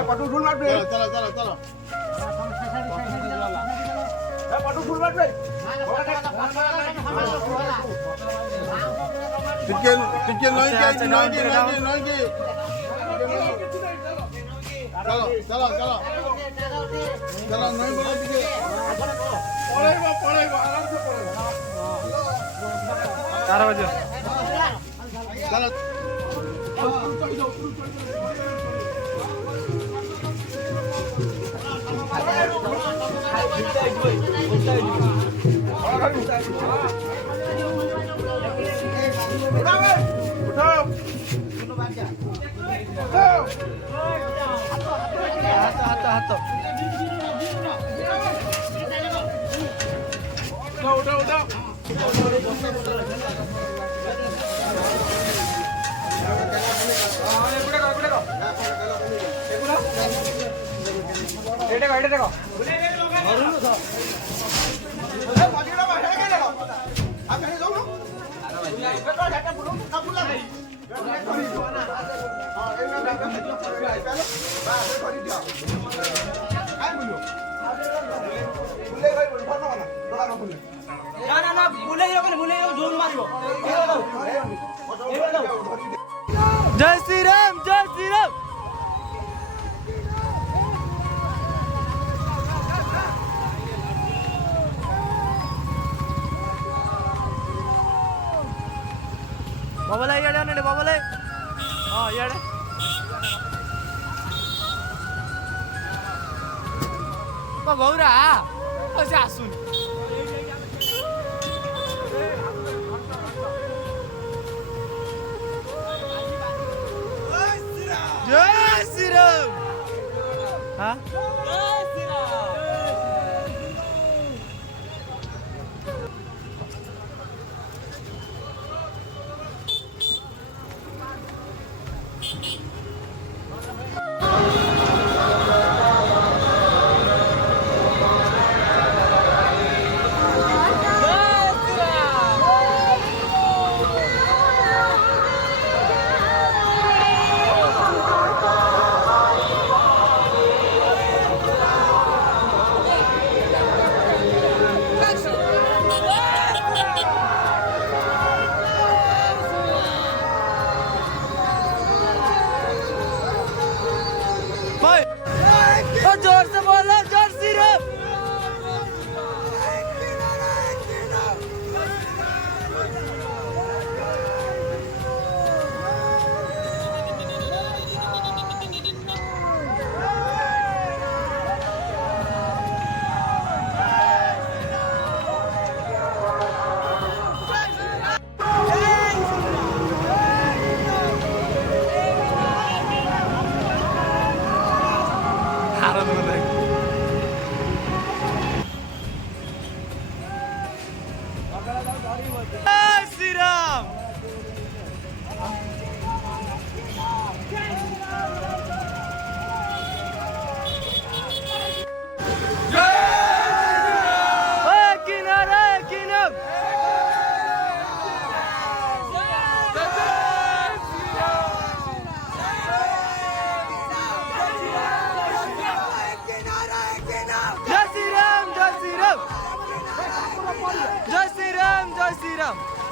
पाठवून फुल मार रे चला चला चला पाठवून फुल मार रे तिके तिके नहीं के चला चला चला चला नहीं बोला तिके पड़ेगा आराम से पड़ेगा 4 बजे चला हात जय श्री राम जय श्री राम बाबाला येडे बाबाला हा येडे भाऊरा असे असून जय श्रीराम हा जोर से बोलो जोर श्रीराम हारा